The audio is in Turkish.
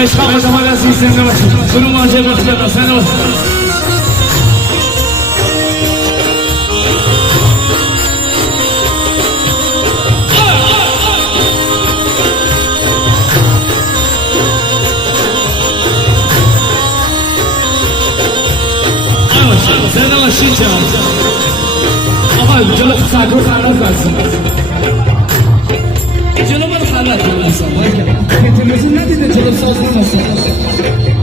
Meşhur kocaman aziz senden olsun. Bunun acı bakışlarına sen olsun. Sen ama şişe ama canım sakın kanal kalsın. Canım bana kanal kalsın. Getirmesin ne dedi canım sağ olsun.